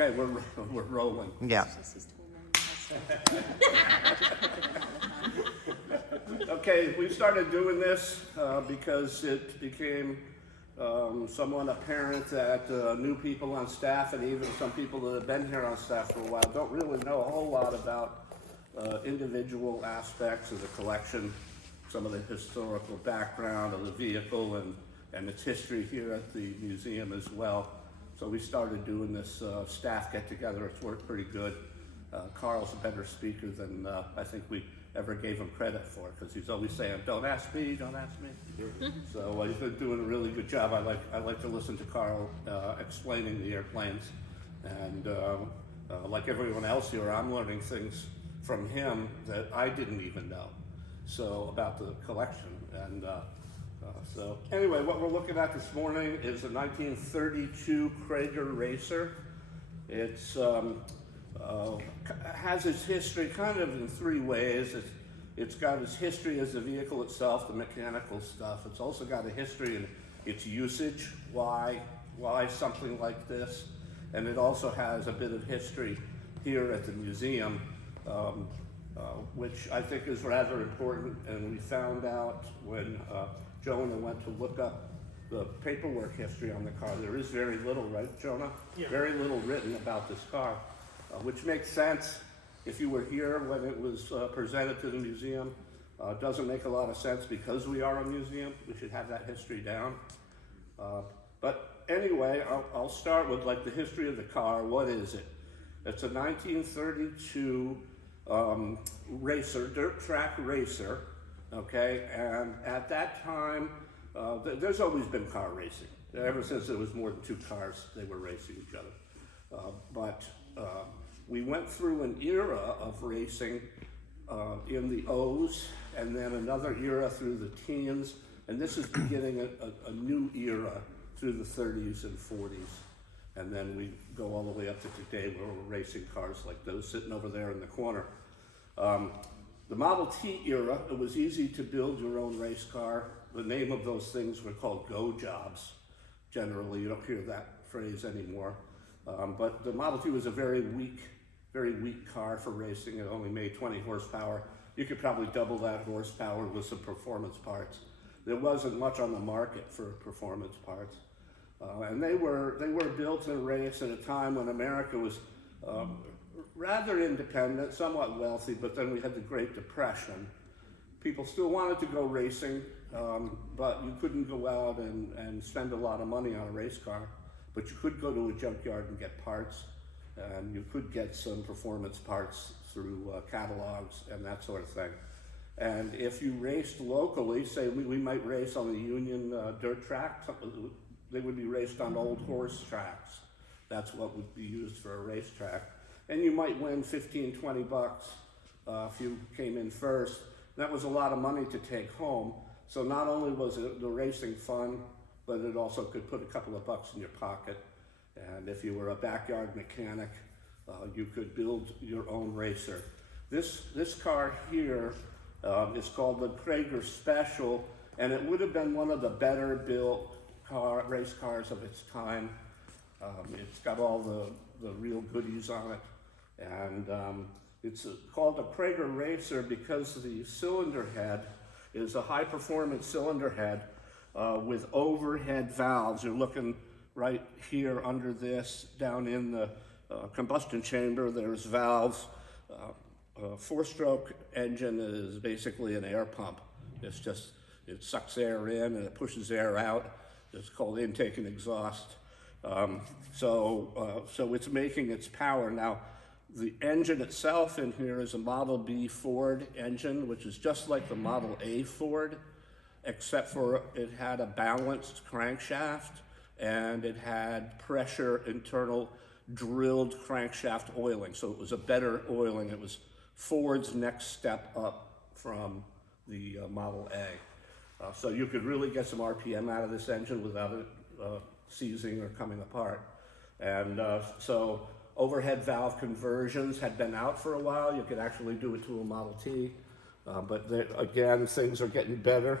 Okay, we're rolling. Yeah. Okay, we started doing this because it became somewhat apparent that new people on staff and even some people that have been here on staff for a while don't really know a whole lot about individual aspects of the collection, some of the historical background of the vehicle and its history here at the museum as well. So we started doing this staff get-together. It's worked pretty good. Carl's a better speaker than I think we ever gave him credit for, because he's always saying, "Don't ask me, don't ask me." So he's been doing a really good job. I like to listen to Carl explaining the airplanes, and like everyone else here, I'm learning things from him that I didn't even know. So about the collection, and so anyway, what we're looking at this morning is a 1932 Cragar Racer. It's has its history kind of in three ways. It's got its history as the vehicle itself, the mechanical stuff. It's also got a history in its usage, why something like this, and it also has a bit of history here at the museum, which I think is rather important. And we found out when Jonah went to look up the paperwork history on the car. There is very little, right, Jonah? Yeah. Very little written about this car, which makes sense if you were here when it was presented to the museum. Doesn't make a lot of sense because we are a museum. We should have that history down. But anyway, I'll start with like the history of the car. What is it? It's a 1932 racer, dirt track racer, okay? And at that time, there's always been car racing. Ever since there was more than two cars, they were racing each other. But we went through an era of racing in the O's, and then another era through the teens, and this is beginning a new era through the 30s and 40s. And then we go all the way up to today where we're racing cars like those sitting over there in the corner. The Model T era, it was easy to build your own race car. The name of those things were called go jobs. Generally, you don't hear that phrase anymore. But the Model T was a very weak car for racing. It only made 20 horsepower. You could probably double that horsepower with some performance parts. There wasn't much on the market for performance parts. And they were built and raced at a time when America was rather independent, somewhat wealthy, but then we had the Great Depression. People still wanted to go racing, but you couldn't go out and spend a lot of money on a race car. But you could go to a junkyard and get parts, and you could get some performance parts through catalogs and that sort of thing. And if you raced locally, say we might race on the Union dirt track, they would be raced on old horse tracks. That's what would be used for a racetrack. And you might win 15, 20 bucks if you came in first. That was a lot of money to take home. So not only was the racing fun, but it also could put a couple of bucks in your pocket. And if you were a backyard mechanic, you could build your own racer. This car here is called the Cragar Special, and it would have been one of the better built race cars of its time. It's got all the real goodies on it. And it's called a Cragar Racer because the cylinder head is a high performance cylinder head with overhead valves. You're looking right here under this, down in the combustion chamber, there's valves. Four-stroke engine is basically an air pump. It sucks air in and it pushes air out. It's called intake and exhaust. So it's making its power. Now, the engine itself in here is a Model B Ford engine, which is just like the Model A Ford, except for it had a balanced crankshaft and it had pressure internal drilled crankshaft oiling. So it was a better oiling. It was Ford's next step up from the Model A. So you could really get some RPM out of this engine without it seizing or coming apart. And so overhead valve conversions had been out for a while. You could actually do it to a Model T. But again, things are getting better,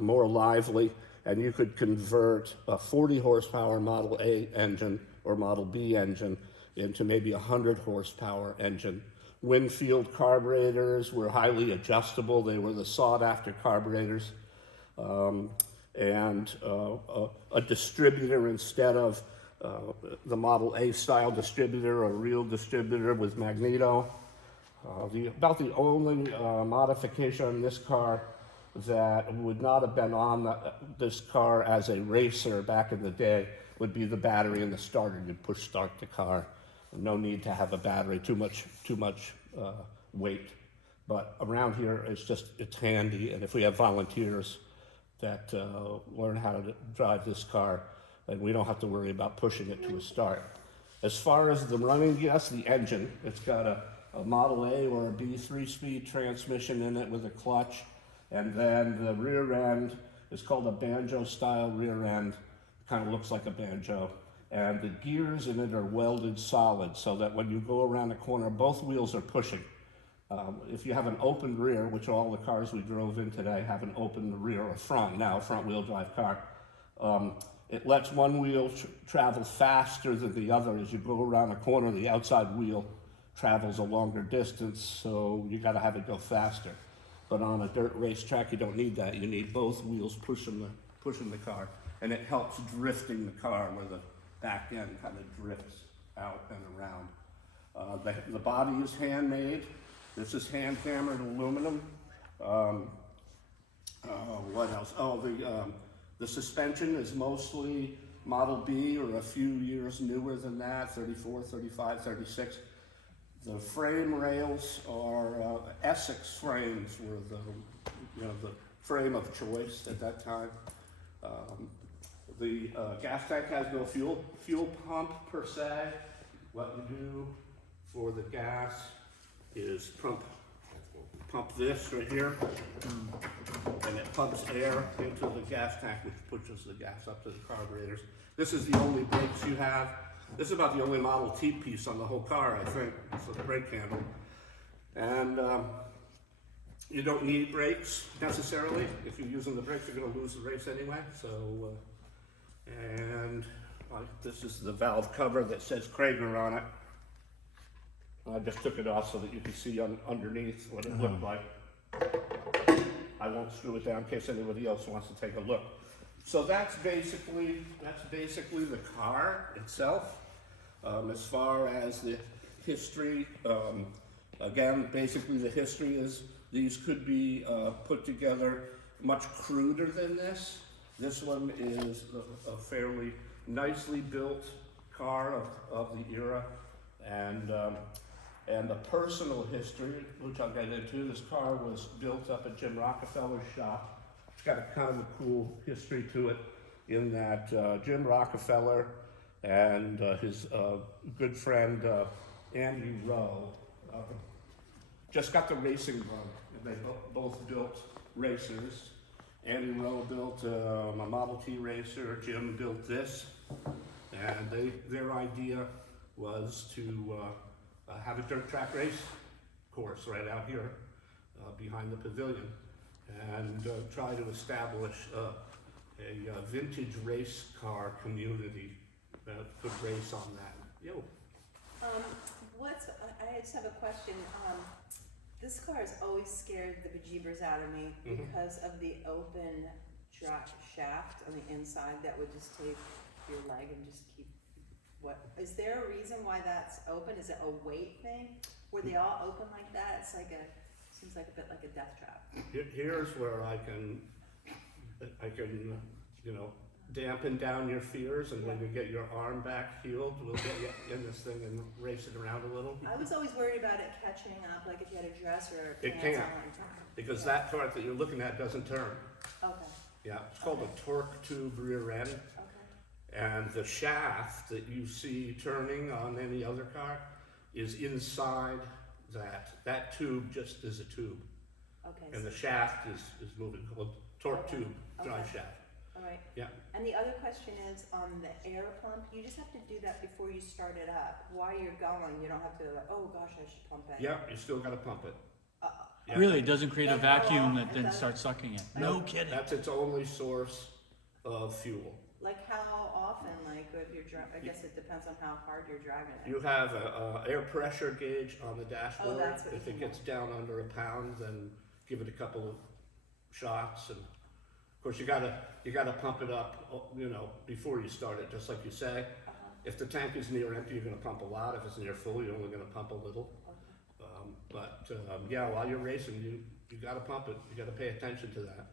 more lively, and you could convert a 40 horsepower Model A engine or Model B engine into maybe 100 horsepower engine. Winfield carburetors were highly adjustable. They were the sought-after carburetors. A distributor instead of the Model A style distributor, a real distributor with magneto. About the only modification on this car that would not have been on this car as a racer back in the day would be the battery in the starter. You'd push start the car. No need to have a battery, too much weight. But around here, it's handy, and if we have volunteers that learn how to drive this car, then we don't have to worry about pushing it to a start. As far as the running, yes, the engine, it's got a Model A or a B 3-speed transmission in it with a clutch, and then the rear end is called a banjo-style rear end. Kind of looks like a banjo. And the gears in it are welded solid so that when you go around a corner, both wheels are pushing. If you have an open rear, which all the cars we drove in today have an open rear or front, now a front-wheel drive car, it lets one wheel travel faster than the other. As you go around a corner, the outside wheel travels a longer distance, so you got to have it go faster. But on a dirt racetrack, you don't need that. You need both wheels pushing the car, and it helps drifting the car where the back end kind of drifts out and around. The body is handmade. This is hand hammered aluminum. What else? Oh, the suspension is mostly Model B or a few years newer than that, 34, 35, 36. The frame rails are Essex frames were the frame of choice at that time. The gas tank has no fuel pump per se. What you do for the gas is pump this right here, and it pumps air into the gas tank, which pushes the gas up to the carburetors. This is the only brakes you have. This is about the only Model T piece on the whole car, I think. It's the brake handle. And you don't need brakes necessarily. If you're using the brakes, you're going to lose the race anyway. So, this is the valve cover that says Cragar on it. I just took it off so that you can see underneath what it looked like. I won't screw it down in case anybody else wants to take a look. So that's basically the car itself. As far as the history, again, basically the history is these could be put together much cruder than this. This one is a fairly nicely built car of the era, and the personal history, which I'll get into. This car was built up at Jim Rockefeller's shop. It's got a kind of a cool history to it in that Jim Rockefeller and his good friend Andy Rowe just got the racing bug. They both built racers. Andy Rowe built a Model T racer. Jim built this, and their idea was to have a dirt track race course right out here behind the pavilion, and try to establish a vintage race car community that could race on that. Yo. I just have a question. This car has always scared the bejeebers out of me because of the open shaft on the inside that would just take your leg and just keep. What is there a reason why that's open? Is it a weight thing? Were they all open like that? It's like seems like a bit like a death trap. Here's where I can dampen down your fears, and when you get your arm back healed, we'll get you in this thing and race it around a little. I was always worried about it catching up, like if you had a dress or it can't, because that part that you're looking at doesn't turn. Okay. Yeah, it's called a torque tube rear end. And the shaft that you see turning on any other car is inside that. That tube just is a tube. Okay. And the shaft is moving, called torque tube drive shaft. All right. Yeah. And the other question is on the air pump, you just have to do that before you start it up. While you're going, you don't have to oh gosh, I should pump it. Yeah, you still got to pump it. Yeah. Really, it doesn't create a vacuum that then starts sucking it. No kidding. That's its only source of fuel. Like how often, like good you're I guess it depends on how hard you're driving it. You have a air pressure gauge on the dashboard. that's what If you it gets down under a pound, then give it a couple of shots. And of course, you gotta pump it up, you know, before you start it, just like you say. If the tank is near empty, you're gonna pump a lot. If it's near full, you're only gonna pump a little. Yeah, while you're racing, you gotta pump it. You gotta pay attention to that.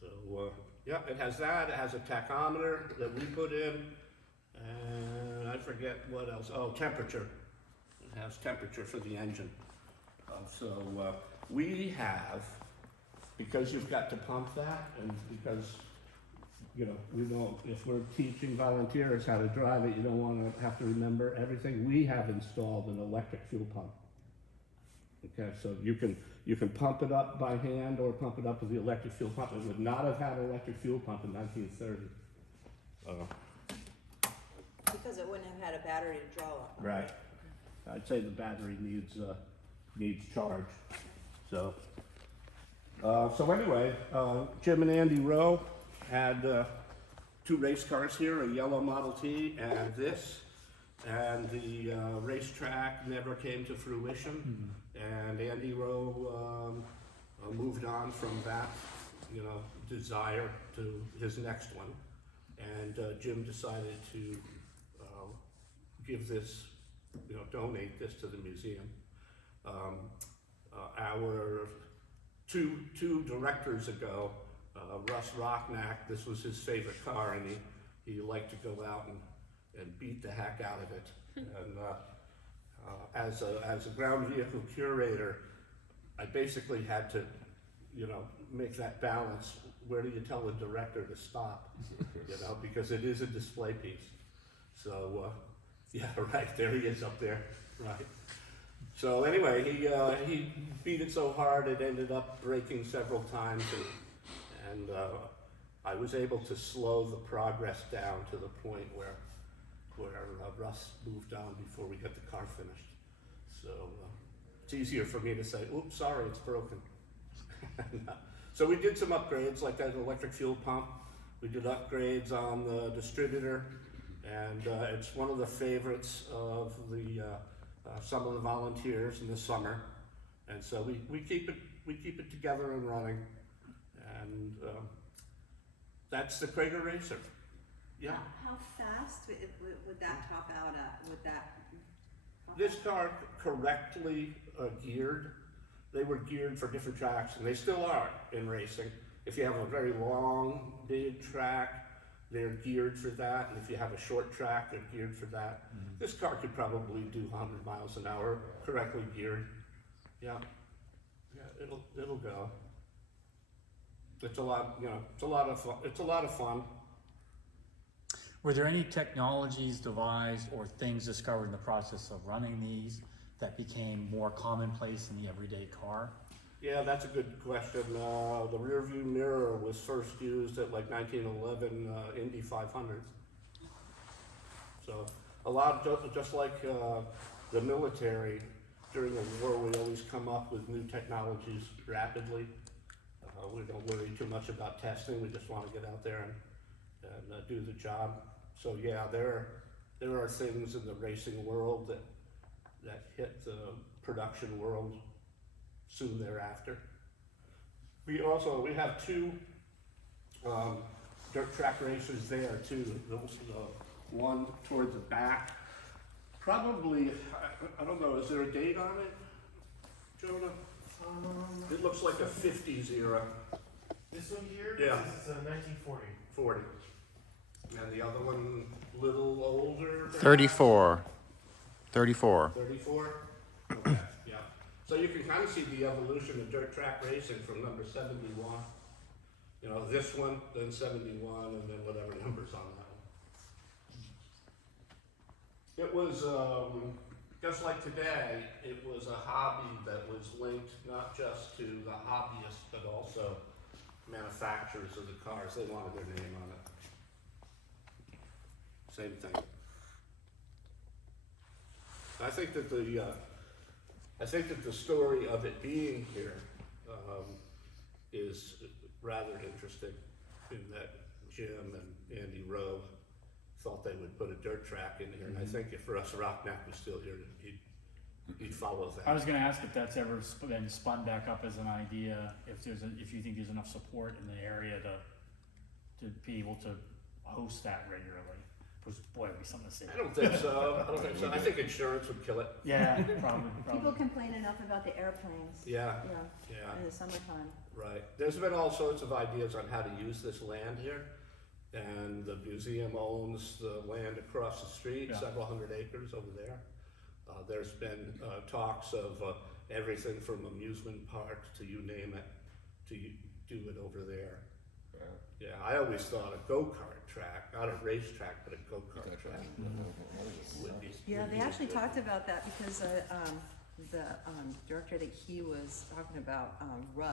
So, yeah, it has that. It has a tachometer that we put in, and I forget what else. Oh, temperature. It has temperature for the engine. We have, because you've got to pump that, and because, you know, we don't, if we're teaching volunteers how to drive it, you don't want to have to remember everything. We have installed an electric fuel pump. Okay, so you can pump it up by hand or pump it up with the electric fuel pump. It would not have had an electric fuel pump in 1930. Because it wouldn't have had a battery to draw up. Right. I'd say the battery needs charge. So anyway, Jim and Andy Rowe had 2 race cars here, a yellow Model T and this. And the racetrack never came to fruition, and Andy Rowe moved on from that, you know, desire to his next one. And Jim decided to give this, you know, donate this to the museum. Our two directors ago, Russ Rocknack, this was his favorite car, and he liked to go out and beat the heck out of it. And as a ground vehicle curator, I basically had to, you know, make that balance. Where do you tell the director to stop? You know, because it is a display piece. So yeah, right, there he is up there, right. So anyway, he beat it so hard it ended up breaking several times, and I was able to slow the progress down to the point where Russ moved on before we got the car finished. So it's easier for me to say, oops, sorry, it's broken. So we did some upgrades, like that electric fuel pump. We did upgrades on the distributor, and it's one of the favorites of the some of the volunteers in the summer. And so we keep it together and running, and that's the Cragar Racer. Yeah. How fast would that top out at? Would that? This car correctly geared. They were geared for different tracks, and they still are in racing. If you have a very long, big track, they're geared for that. And if you have a short track, they're geared for that. This car could probably do 100 miles an hour, correctly geared. Yeah, it'll go. It's a lot, you know, it's a lot of fun. It's a lot of fun. Were there any technologies devised or things discovered in the process of running these that became more commonplace in the everyday car? Yeah, that's a good question. The rear view mirror was first used at like 1911 Indy 500s. So a lot, just like the military, during the war we always come up with new technologies rapidly. We don't worry too much about testing, we just want to get out there and do the job. So yeah, there are things in the racing world that hit the production world soon thereafter. We have 2 dirt track racers there too. The one toward the back, probably, I don't know, is there a date on it, Jonah? It looks like a 50s era. This one here? Yeah. This is 1940. 40. And the other one, little older? 34. 34. 34? Okay, yeah. So you can kind of see the evolution of dirt track racing from number 71. You know, this one, then 71, and then whatever number's on that one. It was, just like today, it was a hobby that was linked not just to the hobbyists, but also manufacturers of the cars. They wanted their name on it. Same thing. I think that the story of it being here is rather interesting, in that Jim and Andy Rowe thought they would put a dirt track in here, and I think if Russ Rocknack was still here, he'd follow that. I was gonna ask if that's ever been spun back up as an idea, if you think there's enough support in the area to be able to host that regularly. Because boy, it'd be something to see. I don't think so. I think insurance would kill it. Yeah, probably. People complain enough about the airplanes, Yeah, you know, yeah, in the summertime. right. There's been all sorts of ideas on how to use this land here. And the museum owns the land across the street, Yeah. several hundred acres over there. There's been talks of everything from amusement parks to you name it, to do it over there. Yeah, I always thought a go-kart track, not a racetrack, but a go-kart track would be. Yeah, would they be actually good. talked about that because the director that he was talking about, Russ,